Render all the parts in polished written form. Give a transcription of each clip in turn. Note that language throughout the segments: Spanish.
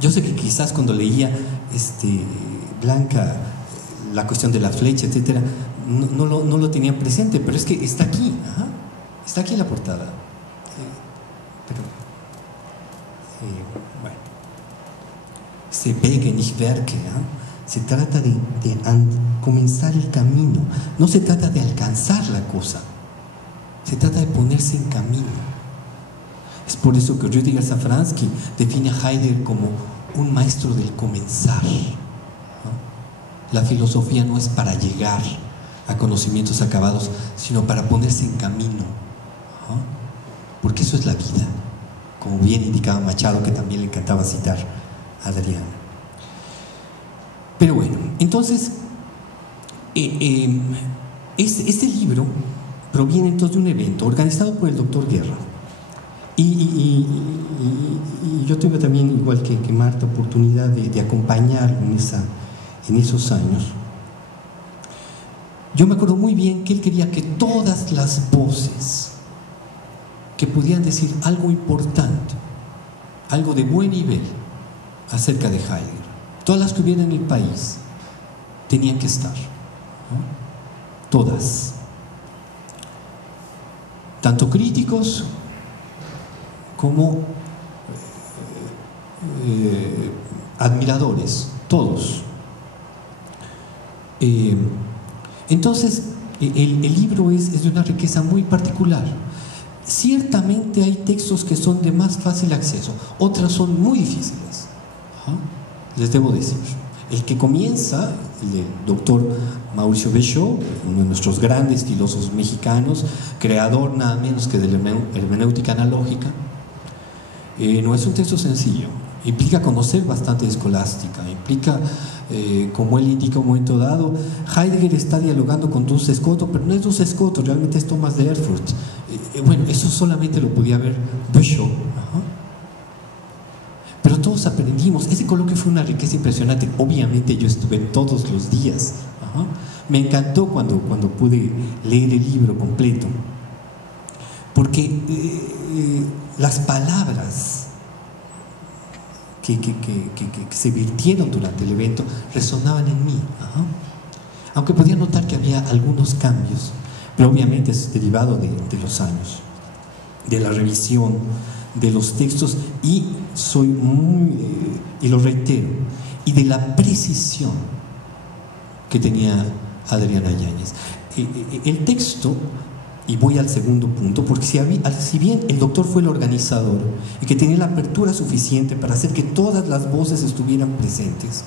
Yo sé que quizás cuando leía Blanca, la cuestión de la flecha, etcétera, no lo tenían presente, pero es que está aquí, está aquí en la portada. Bueno, se Wege nicht Werke, se trata de comenzar el camino, no se trata de alcanzar la cosa, se trata de ponerse en camino. Es por eso que Rüdiger Safransky define a Heidegger como un maestro del comenzar. La filosofía no es para llegar a conocimientos acabados, sino para ponerse en camino, porque eso es la vida, como bien indicaba Machado, que también le encantaba citar a Adriana. Pero bueno, entonces este libro proviene entonces de un evento organizado por el doctor Guerra. Y yo tuve también, igual que Marta, oportunidad de acompañarlo en esos años. Yo me acuerdo muy bien que él quería que todas las voces que pudieran decir algo importante, algo de buen nivel acerca de Heidegger, todas las que hubiera en el país, tenían que estar, todas, tanto críticos como admiradores, todos. Entonces, el libro es de una riqueza muy particular. Ciertamente hay textos que son de más fácil acceso, otras son muy difíciles, les debo decir. El que comienza, el del doctor Mauricio Béchot, uno de nuestros grandes filósofos mexicanos, creador nada menos que de la hermenéutica analógica, no es un texto sencillo, implica conocer bastante de escolástica, implica, como él indica en un momento dado, Heidegger está dialogando con Duns Scoto, pero no es Duns Scoto, realmente es Thomas de Erfurt. Bueno, eso solamente lo podía ver Béchot. Pero todos aprendimos, ese coloquio fue una riqueza impresionante. Obviamente yo estuve todos los días. Me encantó cuando pude leer el libro completo, porque las palabras que se virtieron durante el evento resonaban en mí. Aunque podía notar que había algunos cambios, pero obviamente es derivado de los años, de la revisión de los textos, y lo reitero, y de la precisión que tenía Adriana Yáñez. El texto, y voy al segundo punto, porque si bien el doctor fue el organizador y que tenía la apertura suficiente para hacer que todas las voces estuvieran presentes,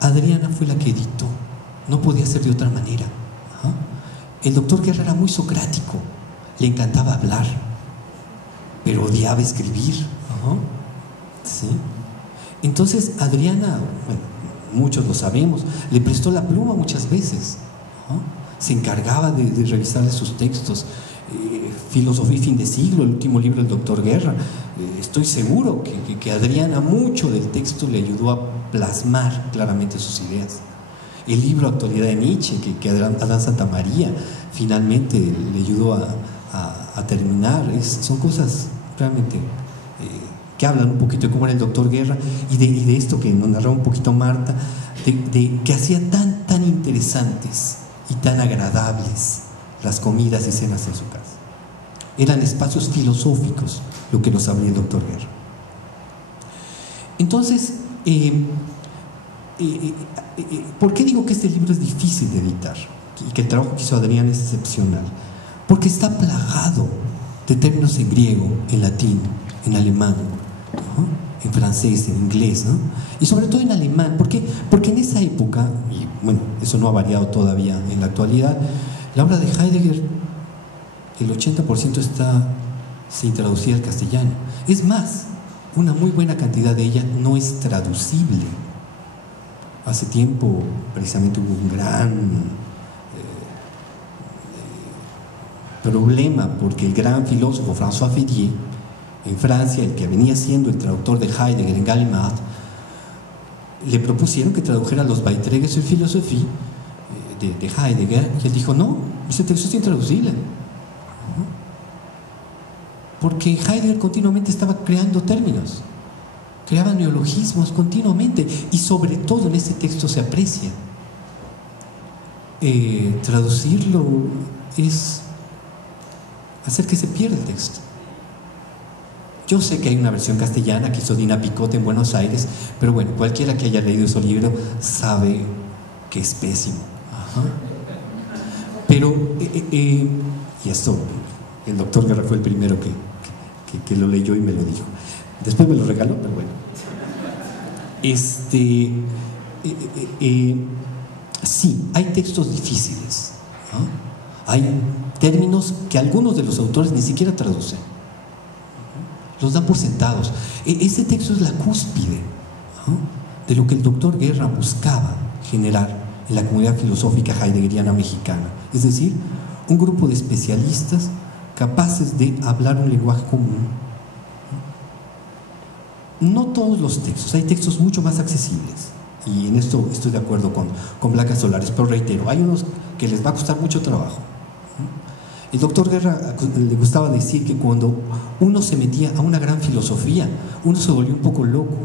Adriana fue la que editó, no podía ser de otra manera. El doctor Guerra era muy socrático, le encantaba hablar, pero odiaba escribir. ¿Sí? Entonces Adriana, bueno, muchos lo sabemos, le prestó la pluma muchas veces, se encargaba de revisarle sus textos. Filosofía y fin de siglo, el último libro del doctor Guerra, estoy seguro que Adriana mucho del texto le ayudó a plasmar claramente sus ideas. El libro Actualidad de Nietzsche, que Adán Santamaría finalmente le ayudó a terminar, son cosas realmente que hablan un poquito de cómo era el doctor Guerra y de esto que nos narraba un poquito Marta, que hacía tan interesantes y tan agradables las comidas y cenas en su casa. Eran espacios filosóficos lo que nos abría el doctor Guerra. Entonces, ¿por qué digo que este libro es difícil de editar y que el trabajo que hizo Adrián es excepcional? Porque está plagado de términos en griego, en latín, en alemán, en francés, en inglés, y sobre todo en alemán. ¿Por qué? Porque en esa época, y bueno, eso no ha variado todavía en la actualidad, la obra de Heidegger, el 80% está sin traducir al castellano. Es más, una muy buena cantidad de ella no es traducible. Hace tiempo precisamente hubo un gran problema porque el gran filósofo François Fédier, en Francia, el que venía siendo el traductor de Heidegger en Gallimard, le propusieron que tradujera los Beiträge zur Philosophie de Heidegger, y él dijo: no, ese texto es intraducible, porque Heidegger continuamente estaba creando términos. creaban neologismos continuamente, y sobre todo en este texto se aprecia. Traducirlo es hacer que se pierda el texto. Yo sé que hay una versión castellana que hizo Dina Picote en Buenos Aires, pero bueno, cualquiera que haya leído ese libro sabe que es pésimo. Ajá. Pero, y esto, el doctor Guerra fue el primero que lo leyó y me lo dijo. Después me lo regaló, pero bueno. Sí, hay textos difíciles, ¿no? Hay términos que algunos de los autores ni siquiera traducen, los dan por sentados. Este texto es la cúspide, ¿no?, de lo que el doctor Guerra buscaba generar en la comunidad filosófica heideggeriana mexicana, es decir, un grupo de especialistas capaces de hablar un lenguaje común. No todos los textos, hay textos mucho más accesibles, y en esto estoy de acuerdo con Blanca Solares, pero reitero, hay unos que les va a costar mucho trabajo. El doctor Guerra le gustaba decir que cuando uno se metía a una gran filosofía, uno se volvió un poco loco,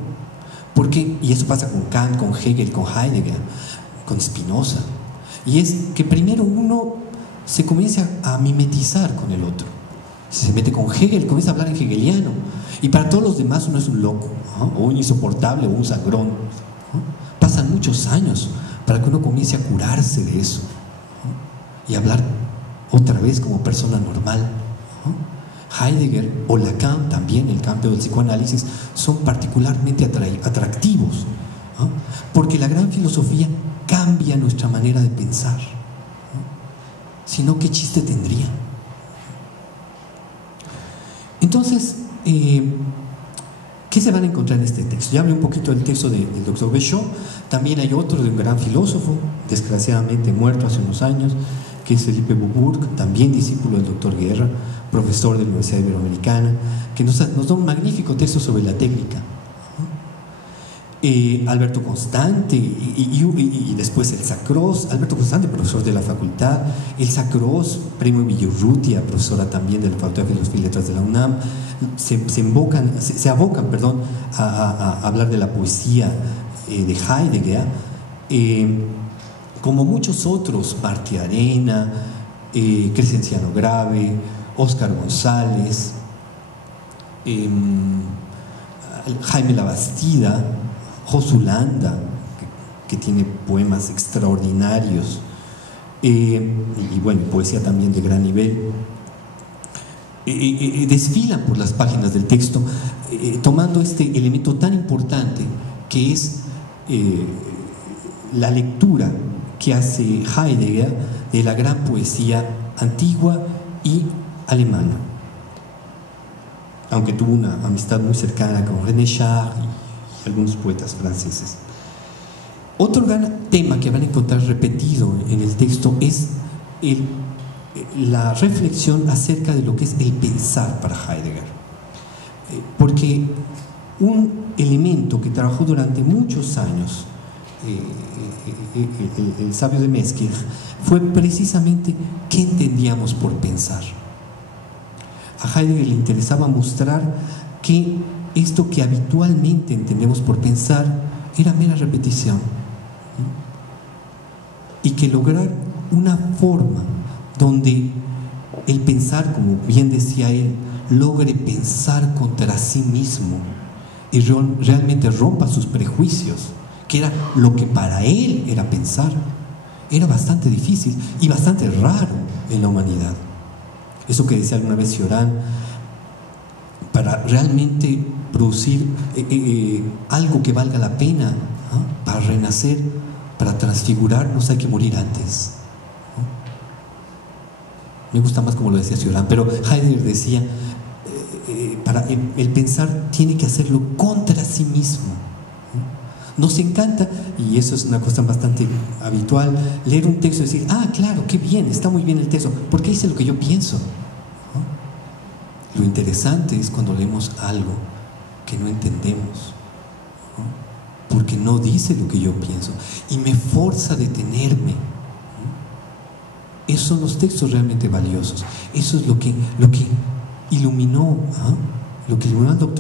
porque, y eso pasa con Kant, con Hegel, con Heidegger, con Spinoza, y es que primero uno se comienza a mimetizar con el otro. Si se mete con Hegel, comienza a hablar en hegeliano, y para todos los demás uno es un loco, ¿no?, o un insoportable, o un sangrón, ¿no? Pasan muchos años para que uno comience a curarse de eso, ¿no?, y hablar otra vez como persona normal, ¿no? Heidegger o Lacan, también el campo del psicoanálisis, son particularmente atractivos, ¿no?, porque la gran filosofía cambia nuestra manera de pensar, ¿no? Si no, ¿qué chiste tendría? Entonces, ¿qué se van a encontrar en este texto? Ya hablé un poquito del texto del doctor Béchot. También hay otro de un gran filósofo, desgraciadamente muerto hace unos años, que es Felipe Bourbourg, también discípulo del doctor Guerra, profesor de la Universidad Iberoamericana, que nos da un magnífico texto sobre la técnica. Alberto Constante, y después Elsa Cross. Alberto Constante, profesor de la facultad; Elsa Cross, premio Villurrutia, profesora también de la Facultad de Filosofía y Letras de la UNAM, se abocan a hablar de la poesía de Heidegger, como muchos otros, Martí Arena, Crescenciano Grave, Óscar González, Jaime Labastida, Josulanda, que tiene poemas extraordinarios, y bueno, poesía también de gran nivel. Desfilan por las páginas del texto, tomando este elemento tan importante que es la lectura que hace Heidegger de la gran poesía antigua y alemana, aunque tuvo una amistad muy cercana con René Char y algunos poetas franceses. Otro gran tema que van a encontrar repetido en el texto es la reflexión acerca de lo que es el pensar para Heidegger, porque un elemento que trabajó durante muchos años el sabio de Mesquich fue precisamente qué entendíamos por pensar. A Heidegger le interesaba mostrar que esto que habitualmente entendemos por pensar era mera repetición, y que lograr una forma donde el pensar, como bien decía él, logre pensar contra sí mismo y realmente rompa sus prejuicios, que era lo que para él era pensar, era bastante difícil y bastante raro en la humanidad. Eso que decía alguna vez Cioran, para realmente producir algo que valga la pena, ¿no?, para renacer, para transfigurarnos, hay que morir antes, ¿no? Me gusta más como lo decía Cioran, pero Heidegger decía, para el pensar tiene que hacerlo contra sí mismo, ¿no? Nos encanta, y eso es una cosa bastante habitual, leer un texto y decir, ah, claro, qué bien, está muy bien el texto, porque dice lo que yo pienso, ¿no? Lo interesante es cuando leemos algo que no entendemos, ¿no?, porque no dice lo que yo pienso y me forza a detenerme, ¿no? Esos son los textos realmente valiosos. Eso es lo que iluminó, ¿no?, lo que iluminó al doctor